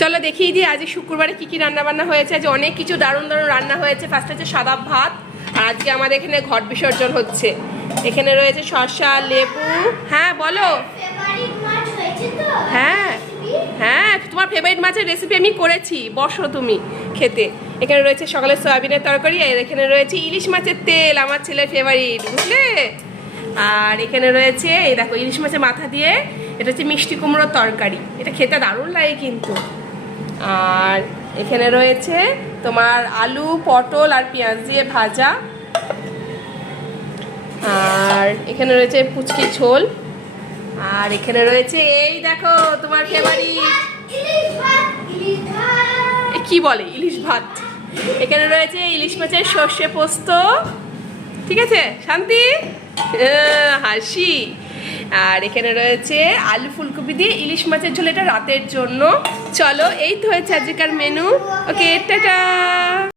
চলো দেখিয়ে দিই আজ শুক্রবারে কি কি রান্না বান্না হয়েছে। আজ অনেক কিছু দারুণ দারুণ রান্না হয়েছে। ফার্স্ট হচ্ছে সাদা ভাত, আর আজকে আমাদের এখানে ঘট বিসর্জন হচ্ছে। এখানে রয়েছে শসা, লেবু। হ্যাঁ বলো। হ্যাঁ হ্যাঁ, তোমার ফেভারিট মাছের রেসিপি আমি করেছি, বসো তুমি খেতে। এখানে রয়েছে সকালে সয়াবিনের তরকারি, আর এখানে রয়েছে ইলিশ মাছের তেল, আমার ছেলের ফেভারিট, বুঝলে। আর এখানে রয়েছে এই দেখো ইলিশ মাছের মাথা দিয়ে এটা হচ্ছে মিষ্টি কুমড়োর তরকারি, এটা খেতে দারুণ লাগে কিন্তু। আর এখানে রয়েছে তোমার আলু, পটল আর পেঁয়াজ দিয়ে ভাজা। আর এখানে রয়েছে পুচকি ঝোল। আর এখানে রয়েছে এই দেখো তোমার ফেভারিট কি বলে ইলিশ ভাত। এখানে রয়েছে ইলিশ মাছের সর্ষে পোস্ত, ঠিক আছে শান্তি, হাসি। আর এখানে রয়েছে আলু ফুলকপি দিয়ে ইলিশ মাছের ঝোল, এটা রাতের জন্য। চলো এই তো হয়েছে আজকের মেনু। ওকে টাটা।